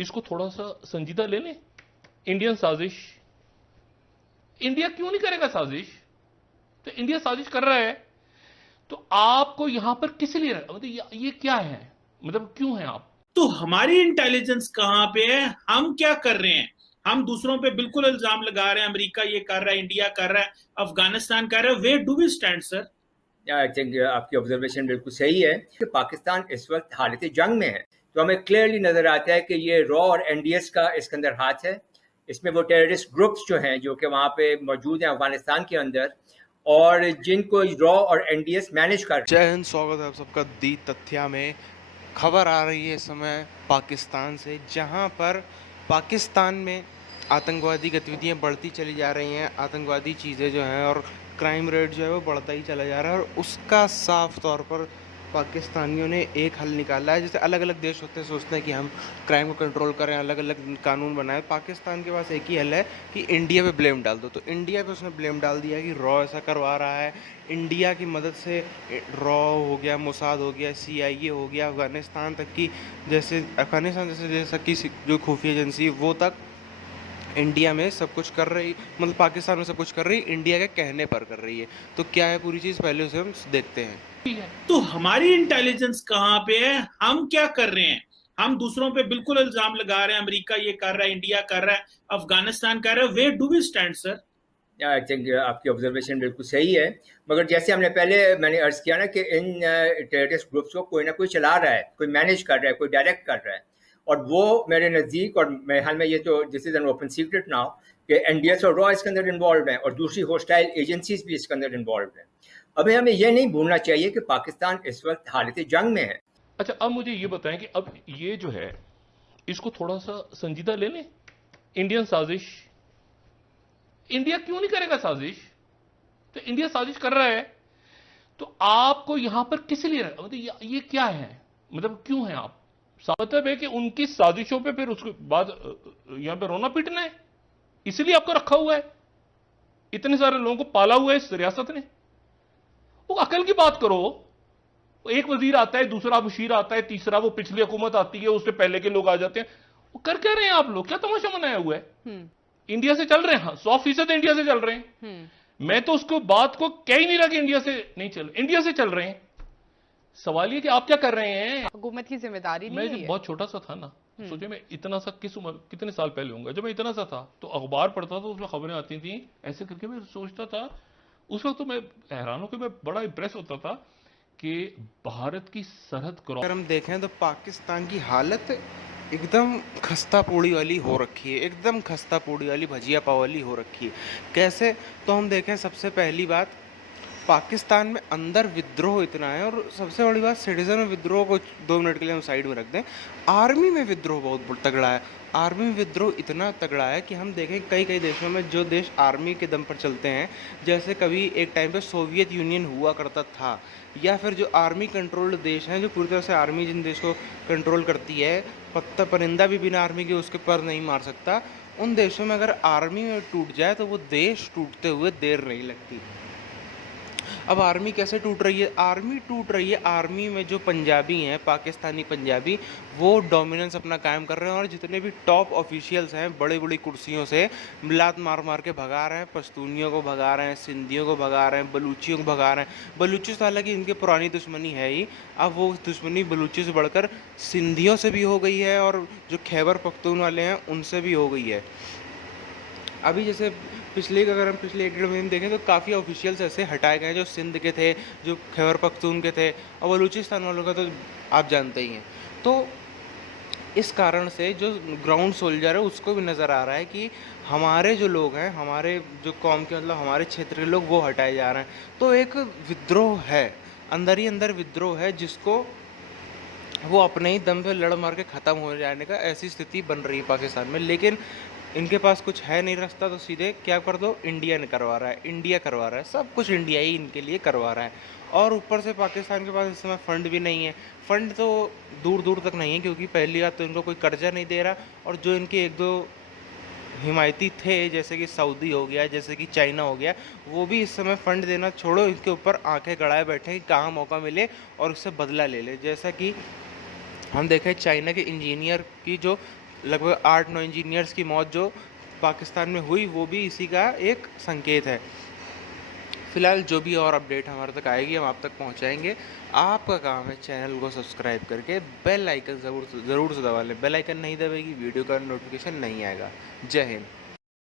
इसको थोड़ा सा संजीदा ले लें। इंडियन साजिश, इंडिया क्यों नहीं करेगा साजिश? तो इंडिया साजिश कर रहा है, तो आपको यहां पर किस लिए मतलब ये क्या है, मतलब क्यों है आप? तो हमारी इंटेलिजेंस कहाँ पे है? हम क्या कर रहे हैं? हम दूसरों पे बिल्कुल इल्जाम लगा रहे हैं, अमेरिका ये कर रहा है, इंडिया कर रहा है, अफगानिस्तान कर रहा है। Where do we stand sir? I think आपकी ऑब्जर्वेशन बिल्कुल सही है कि पाकिस्तान इस वक्त हालत जंग में है। तो हमें क्लियरली नजर आता है कि ये रॉ और एनडीएस का इसके अंदर हाथ है। इसमें वो टेररिस्ट ग्रुप्स जो हैं जो कि वहाँ पे मौजूद हैं अफगानिस्तान के अंदर, और जिनको रॉ और एनडीएस मैनेज कर। जय हिंद, स्वागत है आप सबका दी तथ्या में। खबर आ रही है इस समय पाकिस्तान से, जहां पर पाकिस्तान में आतंकवादी गतिविधियां बढ़ती चली जा रही हैं, आतंकवादी चीज़ें जो हैं और क्राइम रेट जो है वो बढ़ता ही चला जा रहा है। और उसका साफ तौर पर पाकिस्तानियों ने एक हल निकाला है। जैसे अलग अलग देश होते हैं, सोचते हैं कि हम क्राइम को कंट्रोल करें, अलग अलग कानून बनाए। पाकिस्तान के पास एक ही हल है कि इंडिया पे ब्लेम डाल दो। तो इंडिया पे उसने ब्लेम डाल दिया कि रॉ ऐसा करवा रहा है, इंडिया की मदद से रॉ हो गया, मोसाद हो गया, CIA हो गया, अफगानिस्तान तक की जैसा कि जो खुफिया एजेंसी वो तक इंडिया में सब कुछ कर रही, मतलब पाकिस्तान में सब कुछ कर रही, इंडिया के कहने पर कर रही है। तो क्या है पूरी चीज़, पहले उसे हम देखते हैं। तो हमारी इंटेलिजेंस कहाँ पे है? हम क्या कर रहे हैं? हम दूसरों पे बिल्कुल इल्जाम लगा रहे हैं, अमेरिका ये कर रहा है, इंडिया कर रहा है, अफगानिस्तान कर रहा है। Where do we stand sir? I think आपकी ऑब्जर्वेशन बिल्कुल सही है, मगर जैसे मैंने अर्ज किया ना कि इन टेररिस्ट ग्रुप्स को कोई ना कोई चला रहा है, कोई मैनेज कर रहा है, कोई डायरेक्ट कर रहा है। और वो मेरे नज़दीक और मेरे हाल में ये तो this is an open secret now कि एनडीएस और रॉ इसके अंदर इन्वॉल्व हैं और दूसरी होस्टाइल एजेंसीज भी इसके अंदर इन्वॉल्व हैं। अभी हमें यह नहीं भूलना चाहिए कि पाकिस्तान इस वक्त हालत जंग में है। अच्छा, अब मुझे ये बताएं कि अब ये जो है इसको थोड़ा सा संजीदा ले लें। इंडियन साजिश, इंडिया क्यों नहीं करेगा साजिश? तो इंडिया साजिश कर रहा है, तो आपको यहां पर किस लिए मतलब ये क्या है, मतलब क्यों है आप? मतलब है कि उनकी साजिशों पे फिर उसके बाद यहां पे रोना पीटना है, इसलिए आपको रखा हुआ है, इतने सारे लोगों को पाला हुआ है इस रियासत ने। वो अकल की बात करो। एक वजीर आता है, दूसरा मुशीर आता है, तीसरा वो पिछली हुकूमत आती है, उससे पहले के लोग आ जाते हैं। वो कर क्या रहे हैं आप लोग? क्या तमाशा मनाया हुआ है? इंडिया से चल रहे हैं, हाँ 100% इंडिया से चल रहे हैं। मैं तो उसको बात को कह ही नहीं रहा कि इंडिया से नहीं चल, इंडिया से चल रहे हैं। सवाल ये कि आप क्या कर रहे हैं? हुकूमत की जिम्मेदारी नहीं मैं है जब ये? बहुत छोटा सा था ना, सोचे मैं इतना सा किस उम्र, कितने साल पहले होऊंगा, जब मैं इतना सा था तो अखबार पढ़ता था, उसमें खबरें आती थी ऐसे करके। मैं सोचता था उस वक्त, तो मैं हैरान होकर मैं बड़ा इंप्रेस होता था कि भारत की सरहद क्रॉस। अगर हम देखें तो पाकिस्तान की हालत एकदम खस्ता पूड़ी वाली हो रखी है, एकदम खस्ता पूड़ी वाली भजिया पाव वाली हो रखी है। कैसे? तो हम देखें, सबसे पहली बात, पाकिस्तान में अंदर विद्रोह इतना है। और सबसे बड़ी बात, सिटीजन में विद्रोह को 2 मिनट के लिए हम साइड में रख दें, आर्मी में विद्रोह बहुत तगड़ा है। आर्मी में विद्रोह इतना तगड़ा है कि हम देखें कई कई देशों में जो देश आर्मी के दम पर चलते हैं, जैसे कभी एक टाइम पे सोवियत यूनियन हुआ करता था, या फिर जो आर्मी कंट्रोल्ड देश हैं, जो पूरी तरह से आर्मी जिन देश को कंट्रोल करती है, पत्ता परिंदा भी बिना आर्मी के उसके पर नहीं मार सकता, उन देशों में अगर आर्मी में टूट जाए तो वो देश टूटते हुए देर नहीं लगती। अब आर्मी कैसे टूट रही है? आर्मी टूट रही है, आर्मी में जो पंजाबी हैं, पाकिस्तानी पंजाबी, वो डोमिनेंस अपना कायम कर रहे हैं। और जितने भी टॉप ऑफिशियल्स हैं, बड़ी बड़ी कुर्सियों से लात मार मार के भगा रहे हैं। पश्तूनियों को भगा रहे हैं, सिंधियों को भगा रहे हैं, बलूचियों को भगा रहे हैं। बलूचियों से हालांकि इनकी पुरानी दुश्मनी है ही, अब वो दुश्मनी बलूचियों से बढ़कर सिंधियों से भी हो गई है, और जो खैबर पख्तून वाले हैं उनसे भी हो गई है। अभी जैसे अगर हम पिछले 1 डेढ़ महीने देखें तो काफ़ी ऑफिशियल्स ऐसे हटाए गए हैं जो सिंध के थे, जो खैबर पख्तून के थे, और बलूचिस्तान वालों का तो आप जानते ही हैं। तो इस कारण से जो ग्राउंड सोल्जर है उसको भी नज़र आ रहा है कि हमारे जो लोग हैं, हमारे जो कौम के, मतलब हमारे क्षेत्र के लोग, वो हटाए जा रहे हैं। तो एक विद्रोह है, अंदर ही अंदर विद्रोह है, जिसको वो अपने ही दम पे लड़ मार के ख़त्म हो जाने का ऐसी स्थिति बन रही है पाकिस्तान में। लेकिन इनके पास कुछ है नहीं रास्ता, तो सीधे क्या कर दो, इंडिया ने करवा रहा है, इंडिया करवा रहा है, सब कुछ इंडिया ही इनके लिए करवा रहा है। और ऊपर से पाकिस्तान के पास इस समय फ़ंड भी नहीं है। फ़ंड तो दूर दूर तक नहीं है, क्योंकि पहली बात तो इनको कोई कर्जा नहीं दे रहा, और जो इनके 1-2 हिमायती थे, जैसे कि सऊदी हो गया, जैसे कि चाइना हो गया, वो भी इस समय फ़ंड देना छोड़ो, इसके ऊपर आंखें गड़ाए बैठे कि कहाँ मौका मिले और उससे बदला ले ले। जैसा कि हम देखें, चाइना के इंजीनियर की जो लगभग 8-9 इंजीनियर्स की मौत जो पाकिस्तान में हुई, वो भी इसी का एक संकेत है। फिलहाल जो भी और अपडेट हमारे तक आएगी हम आप तक पहुंचाएंगे। आपका काम है चैनल को सब्सक्राइब करके बेल आइकन ज़रूर से दबा लें। बेल आइकन नहीं दबेगी वीडियो का नोटिफिकेशन नहीं आएगा। जय हिंद।